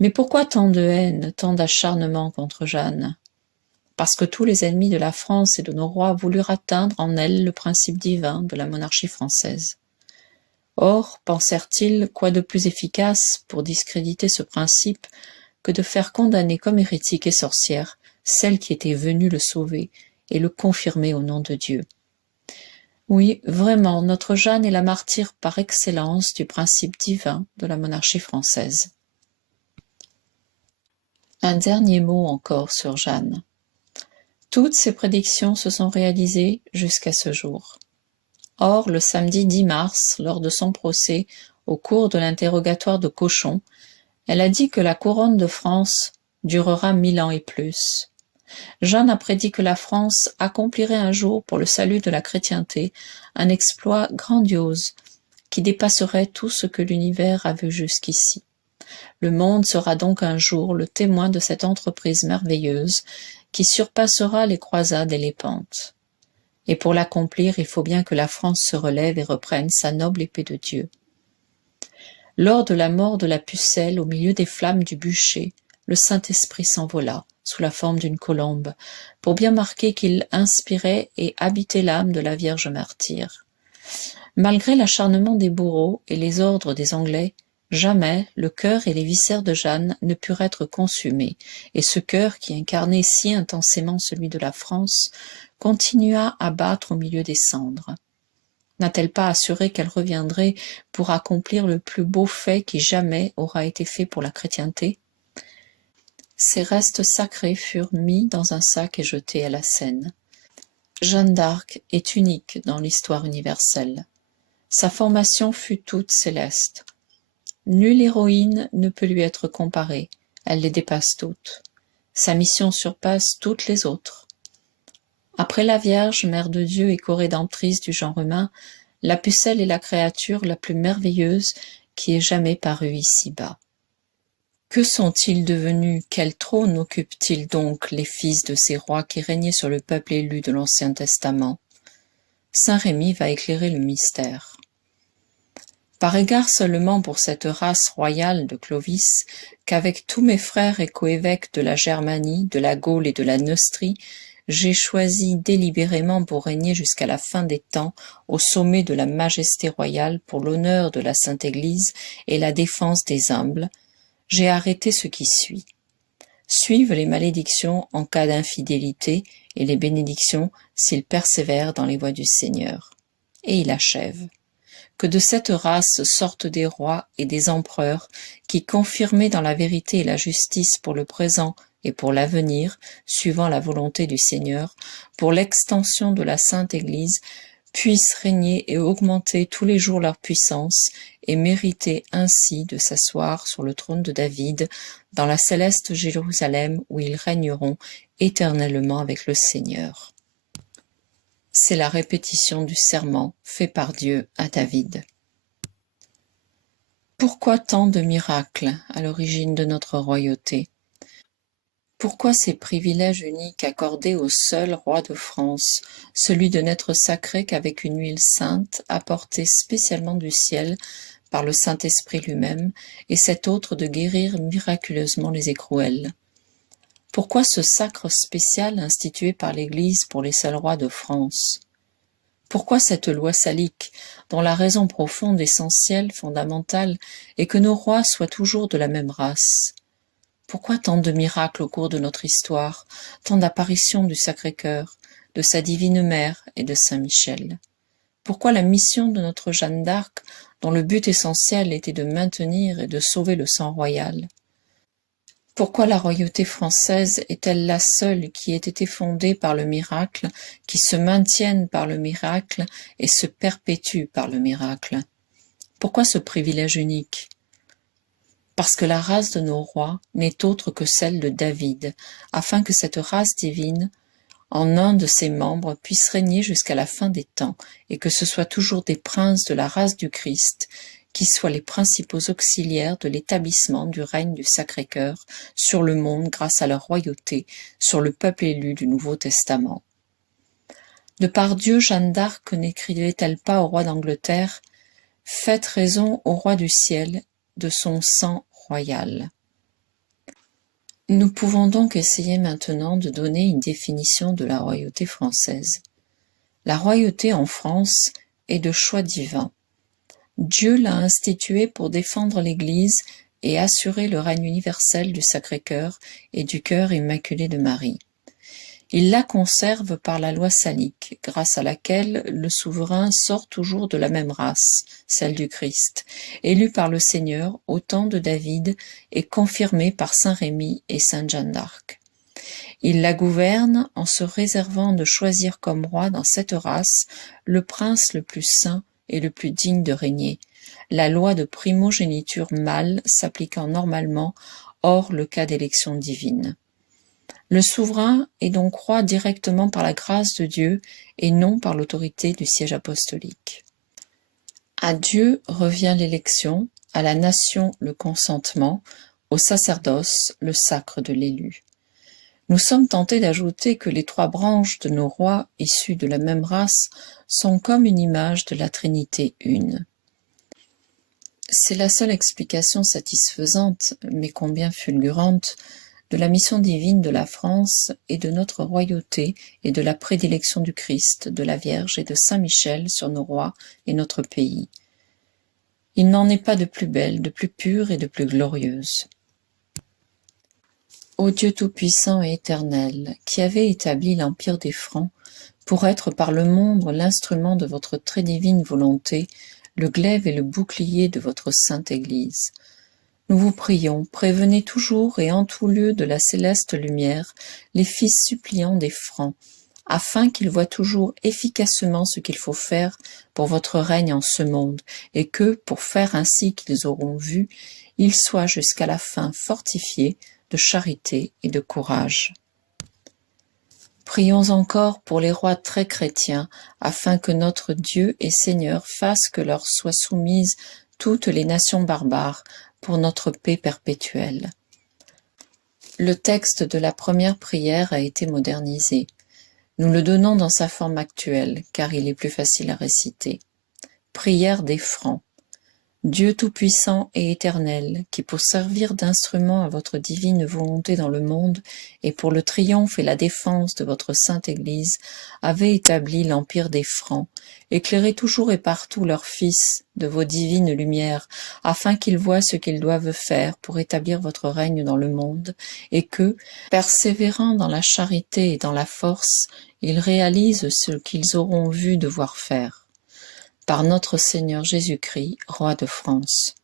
Mais pourquoi tant de haine, tant d'acharnement contre Jeanne? Parce que tous les ennemis de la France et de nos rois voulurent atteindre en elle le principe divin de la monarchie française. Or, pensèrent-ils, quoi de plus efficace pour discréditer ce principe que de faire condamner comme hérétique et sorcière celle qui était venue le sauver et le confirmer au nom de Dieu. Oui, vraiment, notre Jeanne est la martyre par excellence du principe divin de la monarchie française. Un dernier mot encore sur Jeanne. Toutes ses prédictions se sont réalisées jusqu'à ce jour. Or, le samedi 10 mars, lors de son procès, au cours de l'interrogatoire de Cauchon, elle a dit que la couronne de France durera 1000 ans et plus. Jeanne a prédit que la France accomplirait un jour pour le salut de la chrétienté un exploit grandiose qui dépasserait tout ce que l'univers a vu jusqu'ici. Le monde sera donc un jour le témoin de cette entreprise merveilleuse qui surpassera les croisades et les pentes. Et pour l'accomplir, il faut bien que la France se relève et reprenne sa noble épée de Dieu. Lors de la mort de la pucelle, au milieu des flammes du bûcher, le Saint-Esprit s'envola, sous la forme d'une colombe, pour bien marquer qu'il inspirait et habitait l'âme de la Vierge martyre. Malgré l'acharnement des bourreaux et les ordres des Anglais, jamais le cœur et les viscères de Jeanne ne purent être consumés, et ce cœur qui incarnait si intensément celui de la France continua à battre au milieu des cendres. N'a-t-elle pas assuré qu'elle reviendrait pour accomplir le plus beau fait qui jamais aura été fait pour la chrétienté? Ses restes sacrés furent mis dans un sac et jetés à la Seine. Jeanne d'Arc est unique dans l'histoire universelle. Sa formation fut toute céleste. Nulle héroïne ne peut lui être comparée, elle les dépasse toutes. Sa mission surpasse toutes les autres. Après la Vierge, Mère de Dieu et corédemptrice du genre humain, la pucelle est la créature la plus merveilleuse qui ait jamais paru ici-bas. Que sont-ils devenus? Quel trône occupent-ils donc les fils de ces rois qui régnaient sur le peuple élu de l'Ancien Testament? Saint Rémy va éclairer le mystère. Par égard seulement pour cette race royale de Clovis, qu'avec tous mes frères et coévêques de la Germanie, de la Gaule et de la Neustrie, j'ai choisi délibérément pour régner jusqu'à la fin des temps au sommet de la majesté royale pour l'honneur de la Sainte Église et la défense des humbles, j'ai arrêté ce qui suit. Suivent les malédictions en cas d'infidélité et les bénédictions s'ils persévèrent dans les voies du Seigneur. Et il achève. Que de cette race sortent des rois et des empereurs qui, confirmés dans la vérité et la justice pour le présent et pour l'avenir, suivant la volonté du Seigneur, pour l'extension de la Sainte Église, puissent régner et augmenter tous les jours leur puissance et mériter ainsi de s'asseoir sur le trône de David dans la céleste Jérusalem où ils régneront éternellement avec le Seigneur. C'est la répétition du serment fait par Dieu à David. Pourquoi tant de miracles à l'origine de notre royauté? Pourquoi ces privilèges uniques accordés au seul roi de France, celui de n'être sacré qu'avec une huile sainte apportée spécialement du ciel par le Saint-Esprit lui-même, et cet autre de guérir miraculeusement les écrouelles? Pourquoi ce sacre spécial institué par l'Église pour les seuls rois de France? Pourquoi cette loi salique, dont la raison profonde, essentielle, fondamentale, est que nos rois soient toujours de la même race? Pourquoi tant de miracles au cours de notre histoire, tant d'apparitions du Sacré-Cœur, de sa divine mère et de Saint Michel? Pourquoi la mission de notre Jeanne d'Arc, dont le but essentiel était de maintenir et de sauver le sang royal? Pourquoi la royauté française est-elle la seule qui ait été fondée par le miracle, qui se maintienne par le miracle et se perpétue par le miracle? Pourquoi ce privilège unique? Parce que la race de nos rois n'est autre que celle de David, afin que cette race divine, en un de ses membres, puisse régner jusqu'à la fin des temps, et que ce soit toujours des princes de la race du Christ, qui soient les principaux auxiliaires de l'établissement du règne du Sacré-Cœur sur le monde grâce à leur royauté, sur le peuple élu du Nouveau Testament. De par Dieu, Jeanne d'Arc n'écrivait-elle pas au roi d'Angleterre « Faites raison au roi du ciel de son sang royal ». Nous pouvons donc essayer maintenant de donner une définition de la royauté française. La royauté en France est de choix divin. Dieu l'a instituée pour défendre l'Église et assurer le règne universel du Sacré-Cœur et du Cœur immaculé de Marie. Il la conserve par la loi salique, grâce à laquelle le souverain sort toujours de la même race, celle du Christ, élu par le Seigneur au temps de David et confirmé par saint Rémy et sainte Jeanne d'Arc. Il la gouverne en se réservant de choisir comme roi dans cette race le prince le plus saint et le plus digne de régner, la loi de primogéniture mâle s'appliquant normalement hors le cas d'élection divine. Le souverain est donc roi directement par la grâce de Dieu et non par l'autorité du siège apostolique. À Dieu revient l'élection, à la nation le consentement, au sacerdoce le sacre de l'élu. Nous sommes tentés d'ajouter que les trois branches de nos rois issus de la même race sont comme une image de la Trinité une. C'est la seule explication satisfaisante, mais combien fulgurante, de la mission divine de la France et de notre royauté et de la prédilection du Christ, de la Vierge et de Saint Michel sur nos rois et notre pays. Il n'en est pas de plus belle, de plus pure et de plus glorieuse. Ô Dieu tout-puissant et éternel, qui avez établi l'empire des Francs, pour être par le monde l'instrument de votre très divine volonté, le glaive et le bouclier de votre sainte Église, nous vous prions, prévenez toujours et en tout lieu de la céleste lumière les fils suppliants des Francs, afin qu'ils voient toujours efficacement ce qu'il faut faire pour votre règne en ce monde, et que, pour faire ainsi qu'ils auront vu, ils soient jusqu'à la fin fortifiés de charité et de courage. Prions encore pour les rois très chrétiens, afin que notre Dieu et Seigneur fasse que leur soient soumises toutes les nations barbares, pour notre paix perpétuelle. Le texte de la première prière a été modernisé. Nous le donnons dans sa forme actuelle, car il est plus facile à réciter. Prière des Francs. Dieu tout-puissant et éternel, qui pour servir d'instrument à votre divine volonté dans le monde et pour le triomphe et la défense de votre sainte Église, avez établi l'empire des Francs, éclairez toujours et partout leurs fils de vos divines lumières, afin qu'ils voient ce qu'ils doivent faire pour établir votre règne dans le monde, et que, persévérant dans la charité et dans la force, ils réalisent ce qu'ils auront vu devoir faire. Par notre Seigneur Jésus-Christ, Roi de France.